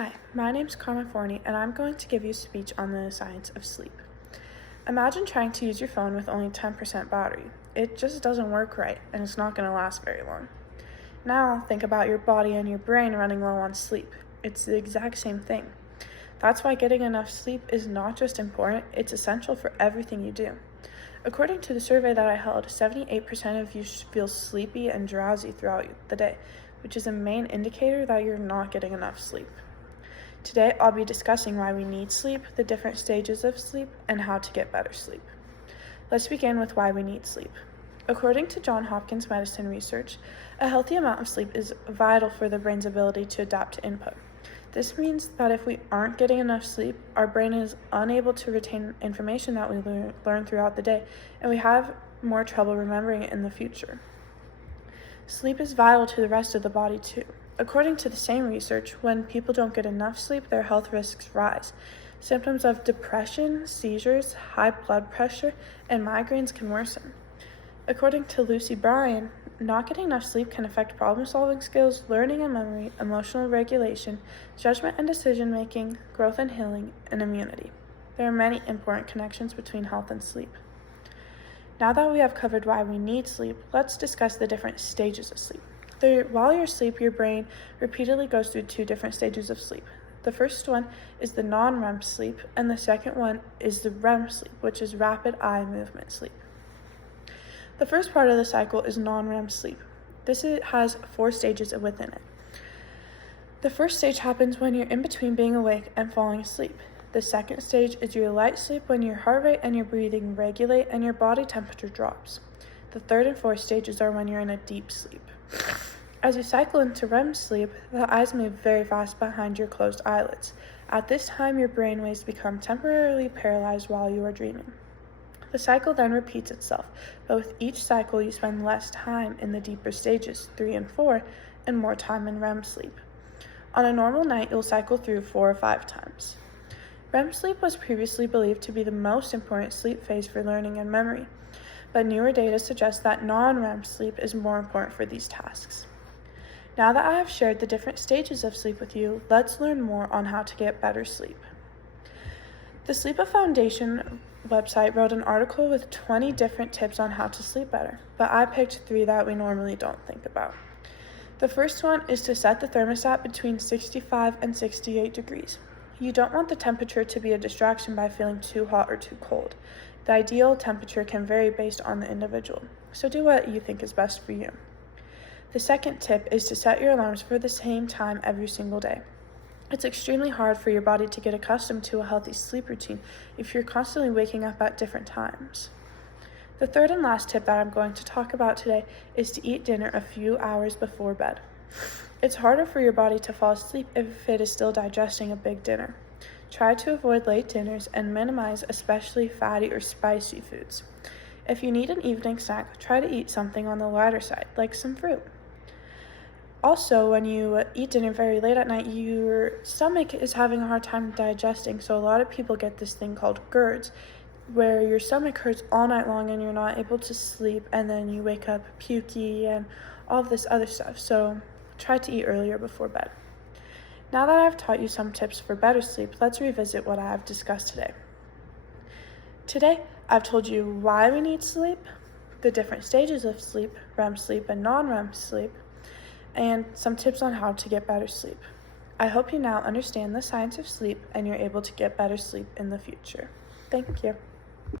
Hi, my name's Karma Forney, and I'm going to give you a speech on the science of sleep. Imagine trying to use your phone with only 10% battery. It just doesn't work right, and it's not going to last very long. Now, think about your body and your brain running low on sleep. It's the exact same thing. That's why getting enough sleep is not just important, it's essential for everything you do. According to the survey that I held, 78% of you feel sleepy and drowsy throughout the day, which is a main indicator that you're not getting enough sleep. Today, I'll be discussing why we need sleep, the different stages of sleep, and how to get better sleep. Let's begin with why we need sleep. According to Johns Hopkins Medicine research, a healthy amount of sleep is vital for the brain's ability to adapt to input. This means that if we aren't getting enough sleep, our brain is unable to retain information that we learn throughout the day, and we have more trouble remembering it in the future. Sleep is vital to the rest of the body too. According to the same research, when people don't get enough sleep, their health risks rise. Symptoms of depression, seizures, high blood pressure, and migraines can worsen. According to Lucy Bryan, not getting enough sleep can affect problem-solving skills, learning and memory, emotional regulation, judgment and decision-making, growth and healing, and immunity. There are many important connections between health and sleep. Now that we have covered why we need sleep, let's discuss the different stages of sleep. While you're asleep, your brain repeatedly goes through two different stages of sleep. The first one is the non-REM sleep, and the second one is the REM sleep, which is rapid eye movement sleep. The first part of the cycle is non-REM sleep. This has 4 stages within it. The first stage happens when you're in between being awake and falling asleep. The second stage is your light sleep, when your heart rate and your breathing regulate and your body temperature drops. The third and fourth stages are when you're in a deep sleep. As you cycle into REM sleep, the eyes move very fast behind your closed eyelids. At this time, your brain waves become temporarily paralyzed while you are dreaming. The cycle then repeats itself, but with each cycle you spend less time in the deeper stages, 3 and 4, and more time in REM sleep. On a normal night, you'll cycle through 4 or 5 times. REM sleep was previously believed to be the most important sleep phase for learning and memory, but newer data suggests that non-REM sleep is more important for these tasks. Now that I have shared the different stages of sleep with you, let's learn more on how to get better sleep. The Sleep Foundation website wrote an article with 20 different tips on how to sleep better, but I picked 3 that we normally don't think about. The first one is to set the thermostat between 65 and 68 degrees. You don't want the temperature to be a distraction by feeling too hot or too cold. The ideal temperature can vary based on the individual, so do what you think is best for you. The second tip is to set your alarms for the same time every single day. It's extremely hard for your body to get accustomed to a healthy sleep routine if you're constantly waking up at different times. The third and last tip that I'm going to talk about today is to eat dinner a few hours before bed. It's harder for your body to fall asleep if it is still digesting a big dinner. Try to avoid late dinners and minimize especially fatty or spicy foods. If you need an evening snack, try to eat something on the lighter side, like some fruit. Also, when you eat dinner very late at night, your stomach is having a hard time digesting, so a lot of people get this thing called GERD, where your stomach hurts all night long and you're not able to sleep, and then you wake up pukey and all of this other stuff. So try to eat earlier before bed. Now that I've taught you some tips for better sleep, let's revisit what I have discussed today. Today, I've told you why we need sleep, the different stages of sleep, REM sleep and non-REM sleep, and some tips on how to get better sleep. I hope you now understand the science of sleep and you're able to get better sleep in the future. Thank you.